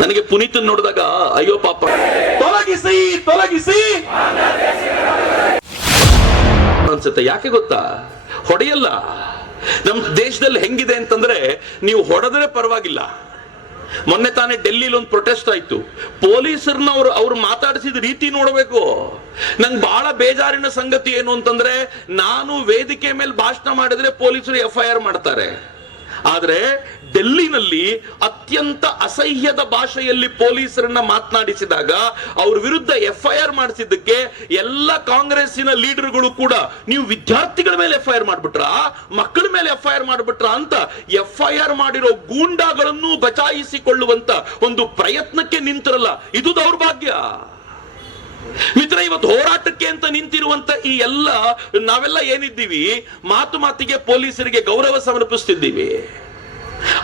ನನಗೆ ಪುನೀತ್ ನೋಡಿದಾಗ ಅಯ್ಯೋ ಪಾಪ, ತೊಲಗಿಸಿ ತೊಲಗಿಸಿ ಅನ್ಸುತ್ತೆ. ಯಾಕೆ ಗೊತ್ತಾ? ಹೊಡೆಯಲ್ಲ. ನಮ್ ದೇಶದಲ್ಲಿ ಹೆಂಗಿದೆ ಅಂತಂದ್ರೆ, ನೀವು ಹೊಡೆದ್ರೆ ಪರವಾಗಿಲ್ಲ. ಮೊನ್ನೆ ತಾನೇ ಡೆಲ್ಲಿಲಿ ಒಂದು ಪ್ರೊಟೆಸ್ಟ್ ಆಯ್ತು. ಪೊಲೀಸರನ್ನ ಅವ್ರು ಮಾತಾಡಿಸಿದ ರೀತಿ ನೋಡ್ಬೇಕು. ನಂಗೆ ಬಹಳ ಬೇಜಾರಿನ ಸಂಗತಿ ಏನು ಅಂತಂದ್ರೆ, ನಾನು ವೇದಿಕೆ ಮೇಲೆ ಭಾಷಣ ಮಾಡಿದ್ರೆ ಪೊಲೀಸರು FIR ಮಾಡ್ತಾರೆ. ಆದ್ರೆ ಡೆಲ್ಲಿನಲ್ಲಿ ಅತ್ಯಂತ ಅಸಹ್ಯದ ಭಾಷೆಯಲ್ಲಿ ಪೊಲೀಸರನ್ನ ಮಾತನಾಡಿಸಿದಾಗ ಅವ್ರ ವಿರುದ್ಧ FIR ಮಾಡಿಸಿದ್ದಕ್ಕೆ ಎಲ್ಲ ಕಾಂಗ್ರೆಸ್ಸಿನ ಲೀಡರ್ಗಳು ಕೂಡ, ನೀವು ವಿದ್ಯಾರ್ಥಿಗಳ ಮೇಲೆ FIR ಮಾಡ್ಬಿಟ್ರಾ, ಮಕ್ಕಳ ಮೇಲೆ FIR ಮಾಡ್ಬಿಟ್ರಾ ಅಂತ FIR ಮಾಡಿರೋ ಗೂಂಡಾಗಳನ್ನು ಬಚಾಯಿಸಿಕೊಳ್ಳುವಂತ ಒಂದು ಪ್ರಯತ್ನಕ್ಕೆ ನಿಂತಿರಲ್ಲ. ಇದು ದೌರ್ಭಾಗ್ಯ ಮಿತ್ರ. ಇವತ್ತು ಹೋರಾಟಕ್ಕೆ ಅಂತ ನಿಂತಿರುವಂತ ಈ ಎಲ್ಲ ನಾವೆಲ್ಲ ಏನಿದ್ದೀವಿ, ಮಾತಿಗೆ ಪೊಲೀಸರಿಗೆ ಗೌರವ ಸಮರ್ಪಿಸ್ತಿದ್ದೀವಿ.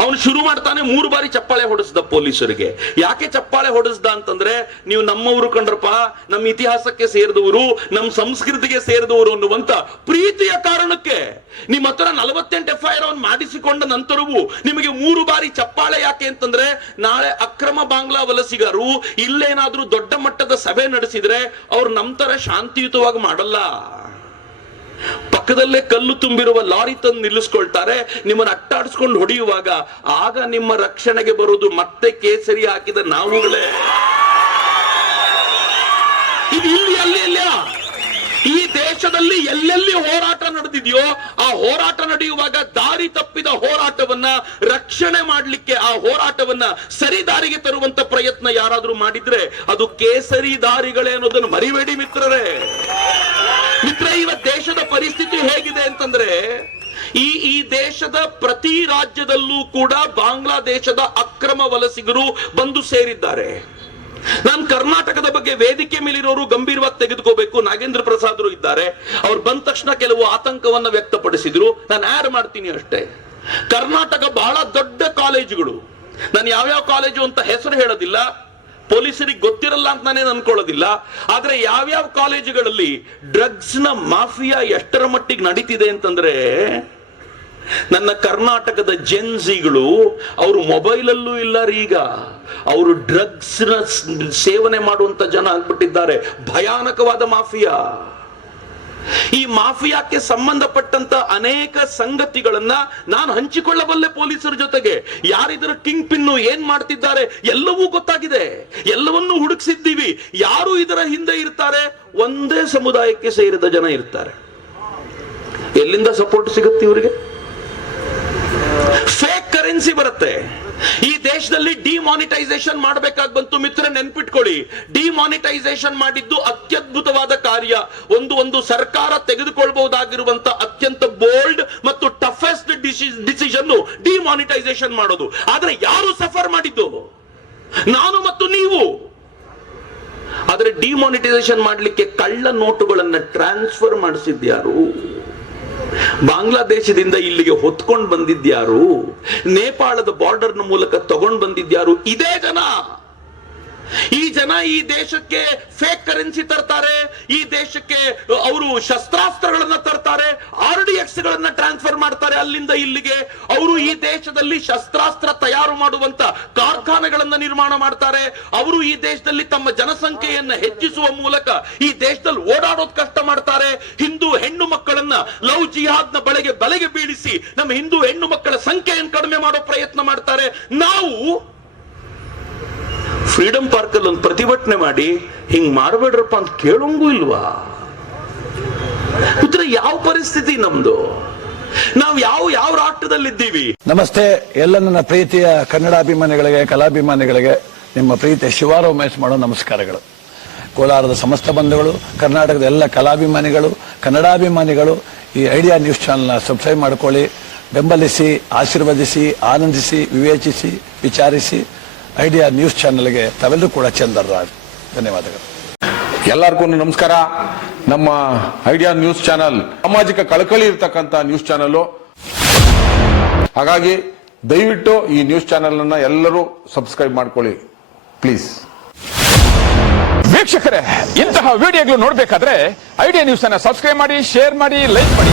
ಅವನು ಶುರು ಮಾಡ್ತಾನೆ 3 ಬಾರಿ ಚಪ್ಪಾಳೆ ಹೊಡೆಸ್ದ ಪೊಲೀಸರಿಗೆ. ಯಾಕೆ ಚಪ್ಪಾಳೆ ಹೊಡೆಸ್ದ ಅಂತಂದ್ರೆ, ನೀವು ನಮ್ಮವರು ಕಂಡ್ರಪ್ಪ, ನಮ್ಮ ಇತಿಹಾಸಕ್ಕೆ ಸೇರಿದವರು, ನಮ್ಮ ಸಂಸ್ಕೃತಿಗೆ ಸೇರಿದವರು ಅನ್ನುವಂತ ಪ್ರೀತಿಯ ಕಾರಣಕ್ಕೆ. ನಿಮ್ಮ ಹತ್ರ 48 FIR ಅವನು ಮಾಡಿಸಿಕೊಂಡ ನಂತರವೂ ನಿಮಗೆ 3 ಬಾರಿ ಚಪ್ಪಾಳೆ ಯಾಕೆ ಅಂತಂದ್ರೆ, ನಾಳೆ ಅಕ್ರಮ ಬಾಂಗ್ಲಾ ವಲಸಿಗರು ಇಲ್ಲೇನಾದ್ರೂ ದೊಡ್ಡ ಮಟ್ಟದ ಸಭೆ ನಡೆಸಿದ್ರೆ ಅವ್ರು ನಮ್ಮ ತರ ಶಾಂತಿಯುತವಾಗಿ ಮಾಡಲ್ಲ. ಪಕ್ಕದಲ್ಲೇ ಕಲ್ಲು ತುಂಬಿರುವ ಲಾರಿ ತಂದು ನಿಲ್ಲಿಸ್ಕೊಳ್ತಾರೆ. ನಿಮ್ಮನ್ನು ಅಟ್ಟಾಡಿಸ್ಕೊಂಡು ಹೊಡೆಯುವಾಗ ಆಗ ನಿಮ್ಮ ರಕ್ಷಣೆಗೆ ಬರೋದು ಮತ್ತೆ ಕೇಸರಿ ಹಾಕಿದ ನಾವುಗಳೇ. ಇದು ಇಲ್ಲಿ ಅಲ್ಲಿ ಅಲ್ಲ, ಈ ದೇಶದಲ್ಲಿ ಎಲ್ಲೆಲ್ಲಿ ಹೋರಾಟ ನಡೆದಿದೆಯೋ ಆ ಹೋರಾಟ ನಡೆಯುವಾಗ ದಾರಿ ತಪ್ಪಿದ ಹೋರಾಟವನ್ನ ರಕ್ಷಣೆ ಮಾಡಲಿಕ್ಕೆ, ಆ ಹೋರಾಟವನ್ನ ಸರಿದಾರಿಗೆ ತರುವಂತ ಪ್ರಯತ್ನ ಯಾರಾದ್ರೂ ಮಾಡಿದ್ರೆ ಅದು ಕೇಸರಿ ದಾರಿಗಳೇ ಅನ್ನೋದನ್ನು ಮರಿಬೇಡಿ ಮಿತ್ರರೇ. ಮಿತ್ರ, ಇವತ್ತು ದೇಶದ ಪರಿಸ್ಥಿತಿ ಹೇಗಿದೆ ಅಂತಂದ್ರೆ, ಈ ದೇಶದ ಪ್ರತಿ ರಾಜ್ಯದಲ್ಲೂ ಕೂಡ ಬಾಂಗ್ಲಾದೇಶದ ಅಕ್ರಮ ವಲಸಿಗರು ಬಂದು ಸೇರಿದ್ದಾರೆ. ನಾನು ಕರ್ನಾಟಕದ ಬಗ್ಗೆ ವೇದಿಕೆ ಮೇಲಿರೋರು ಗಂಭೀರವಾಗಿ ತೆಗೆದುಕೋಬೇಕು. ನಾಗೇಂದ್ರ ಪ್ರಸಾದ್ರು ಇದ್ದಾರೆ. ಅವ್ರು ಬಂದ ತಕ್ಷಣ ಕೆಲವು ಆತಂಕವನ್ನ ವ್ಯಕ್ತಪಡಿಸಿದ್ರು. ನಾನು ಆಡ್ ಮಾಡ್ತೀನಿ ಅಷ್ಟೇ. ಕರ್ನಾಟಕ ಬಹಳ ದೊಡ್ಡ ಕಾಲೇಜುಗಳು, ನಾನು ಯಾವ್ಯಾವ ಕಾಲೇಜು ಅಂತ ಹೆಸರು ಹೇಳೋದಿಲ್ಲ, ಪೊಲೀಸರಿಗೆ ಗೊತ್ತಿರಲ್ಲ ಅಂತ ನಾನೇನು ಅನ್ಕೊಳ್ಳೋದಿಲ್ಲ. ಆದ್ರೆ ಯಾವ್ಯಾವ ಕಾಲೇಜುಗಳಲ್ಲಿ ಡ್ರಗ್ಸ್ ನ ಮಾಫಿಯಾ ಎಷ್ಟರ ಮಟ್ಟಿಗೆ ನಡೀತಿದೆ ಅಂತಂದ್ರೆ, ನನ್ನ ಕರ್ನಾಟಕದ ಜೆನ್ಸಿಗಳು ಅವರು ಮೊಬೈಲಲ್ಲೂ ಇಲ್ಲ ಈಗ, ಅವರು ಡ್ರಗ್ಸ್ ನ ಸೇವನೆ ಮಾಡುವಂತ ಜನ ಆಗ್ಬಿಟ್ಟಿದ್ದಾರೆ. ಭಯಾನಕವಾದ ಮಾಫಿಯಾ. ಈ ಮಾಫಿಯಾಕ್ಕೆ ಸಂಬಂಧಪಟ್ಟಂತ ಅನೇಕ ಸಂಗತಿಗಳನ್ನ ನಾನು ಹಂಚಿಕೊಳ್ಳಬಲ್ಲೆ ಪೊಲೀಸರ ಜೊತೆಗೆ. ಯಾರಿದರ ಕಿಂಗ್ ಪಿನ್ನು, ಏನ್ ಮಾಡ್ತಿದ್ದಾರೆ ಎಲ್ಲವೂ ಗೊತ್ತಾಗಿದೆ. ಎಲ್ಲವನ್ನೂ ಹುಡುಕಿಸಿದ್ದೀವಿ. ಯಾರು ಇದರ ಹಿಂದೆ ಇರ್ತಾರೆ? ಒಂದೇ ಸಮುದಾಯಕ್ಕೆ ಸೇರಿದ ಜನ ಇರ್ತಾರೆ. ಎಲ್ಲಿಂದ ಸಪೋರ್ಟ್ ಸಿಗುತ್ತೆ ಇವರಿಗೆ? ಫೇಕ್ ಕರೆನ್ಸಿ ಬರುತ್ತೆ. ಈ ದೇಶದಲ್ಲಿ ಡಿಮಾನಿಟೈಸೇಷನ್ ಮಾಡಬೇಕಾಗಿ ಬಂತು. ಮಿತ್ರ, ನೆನ್ಪಿಟ್ಕೊಳ್ಳಿ, ಡಿಮಾನಿಟೈಸೇಷನ್ ಮಾಡಿದ್ದು ಅತ್ಯದ್ಭುತವಾದ ಕಾರ್ಯ. ಒಂದು ಸರ್ಕಾರ ತೆಗೆದುಕೊಳ್ಬಹುದಾಗಿರುವಂತ ಅತ್ಯಂತ ಬೋಲ್ಡ್ ಮತ್ತು ಟಫೆಸ್ಟ್ ಡಿಸಿಷನ್ ಡಿಮಾನಿಟೈಸೇಷನ್ ಮಾಡೋದು. ಆದ್ರೆ ಯಾರು ಸಫರ್ ಮಾಡಿದ್ದು? ನಾನು ಮತ್ತು ನೀವು. ಆದ್ರೆ ಡಿಮಾನಿಟೈಸೇಷನ್ ಮಾಡಲಿಕ್ಕೆ ಕಳ್ಳ ನೋಟುಗಳನ್ನ ಟ್ರಾನ್ಸ್ಫರ್ ಮಾಡಿಸಿದ್ಯಾರು? ಬಾಂಗ್ಲಾದೇಶದಿಂದ ಇಲ್ಲಿಗೆ ಹೊತ್ಕೊಂಡು ಬಂದಿದ್ಯಾರು? ನೇಪಾಳದ ಬಾರ್ಡರ್ ಮೂಲಕ ತಗೊಂಡು ಬಂದಿದ್ಯಾರು? ಇದೇ ಜನ. ಈ ಜನ ಈ ದೇಶಕ್ಕೆ ಫೇಕ್ ಕರೆನ್ಸಿ ತರ್ತಾರೆ. ಈ ದೇಶಕ್ಕೆ ಅವರು ಶಸ್ತ್ರಾಸ್ತ್ರಗಳನ್ನ ತರ್ತಾರೆ, RDX ಗಳನ್ನ ಟ್ರಾನ್ಸ್ಫರ್ ಮಾಡ್ತಾರೆ ಅಲ್ಲಿಂದ ಇಲ್ಲಿಗೆ. ಅವರು ಈ ದೇಶದಲ್ಲಿ ಶಸ್ತ್ರಾಸ್ತ್ರ ತಯಾರು ಮಾಡುವಂತ ಕಾರ್ಖಾನೆಗಳನ್ನ ನಿರ್ಮಾಣ ಮಾಡ್ತಾರೆ. ಅವರು ಈ ದೇಶದಲ್ಲಿ ತಮ್ಮ ಜನಸಂಖ್ಯೆಯನ್ನ ಹೆಚ್ಚಿಸುವ ಮೂಲಕ ಈ ದೇಶದಲ್ಲಿ ಓಡಾಡೋದು ಕಷ್ಟ ಮಾಡ್ತಾರೆ. ಹಿಂದೂ ಹೆಣ್ಣು ಮಕ್ಕಳನ್ನ ಲವ್ ಜಿಹಾದ್ ನ ಬಲೆಗೆ ಬೀಳಿಸಿ ನಮ್ಮ ಹಿಂದೂ ಹೆಣ್ಣು ಮಕ್ಕಳ ಸಂಖ್ಯೆಯನ್ನು ಕಡಿಮೆ ಮಾಡೋ ಪ್ರಯತ್ನ ಮಾಡ್ತಾರೆ. ನಾವು ಫ್ರೀಡಂ ಪಾರ್ಕ್ ಅಲ್ಲಿ ಒಂದು ಪ್ರತಿಭಟನೆ ಮಾಡಿ ಹಿಂಗ್ ಮಾಡಬೇಡ್ರಪ್ಪ ಅಂತ ಕೇಳೋಂಗೂ ಇಲ್ವಾ? ಉತ್ತರ ಯಾವ ಪರಿಸ್ಥಿತಿ ನಮ್ದು? ನಾವು ಯಾವ ರಾಷ್ಟ್ರದಲ್ಲಿದ್ದೀವಿ? ನಮಸ್ತೆ ಎಲ್ಲ ನನ್ನ ಪ್ರೀತಿಯ ಕನ್ನಡಾಭಿಮಾನಿಗಳಿಗೆ, ಕಲಾಭಿಮಾನಿಗಳಿಗೆ ನಿಮ್ಮ ಪ್ರೀತಿಯ ಶಿವಾರ ಉಮೇಶ್ ಮಾಡೋ ನಮಸ್ಕಾರಗಳು. ಕೋಲಾರದ ಸಮಸ್ತ ಬಂಧುಗಳು, ಕರ್ನಾಟಕದ ಎಲ್ಲ ಕಲಾಭಿಮಾನಿಗಳು, ಕನ್ನಡಾಭಿಮಾನಿಗಳು ಈ ಐಡಿಯಾ ನ್ಯೂಸ್ ಚಾನೆಲ್ನ ಸಬ್ಸ್ಕ್ರೈಬ್ ಮಾಡ್ಕೊಳ್ಳಿ, ಬೆಂಬಲಿಸಿ, ಆಶೀರ್ವದಿಸಿ, ಆನಂದಿಸಿ, ವಿವೇಚಿಸಿ, ವಿಚಾರಿಸಿ. ಐಡಿಯಾ ನ್ಯೂಸ್ ಚಾನೆಲ್ಗೆ ತಾವೆಲ್ಲರೂ ಕೂಡ ಚಂದರ್ರಾಜ್. ಧನ್ಯವಾದಗಳು. ಎಲ್ಲರಿಗೂ ನಮಸ್ಕಾರ. ನಮ್ಮ ಐಡಿಯಾ ನ್ಯೂಸ್ ಚಾನೆಲ್ ಸಾಮಾಜಿಕ ಕಳಕಳಿ ಇರತಕ್ಕಂತ ನ್ಯೂಸ್ ಚಾನೆಲ್. ಹಾಗಾಗಿ ದಯವಿಟ್ಟು ಈ ನ್ಯೂಸ್ ಚಾನೆಲ್ ಅನ್ನ ಎಲ್ಲರೂ ಸಬ್ಸ್ಕ್ರೈಬ್ ಮಾಡ್ಕೊಳ್ಳಿ ಪ್ಲೀಸ್. ವೀಕ್ಷಕರೇ, ಇಂತಹ ವಿಡಿಯೋಗಳು ನೋಡಬೇಕಾದ್ರೆ ಐಡಿಯಾ ನ್ಯೂಸ್ ಅನ್ನ ಸಬ್ಸ್ಕ್ರೈಬ್ ಮಾಡಿ, ಶೇರ್ ಮಾಡಿ, ಲೈಕ್ ಮಾಡಿ.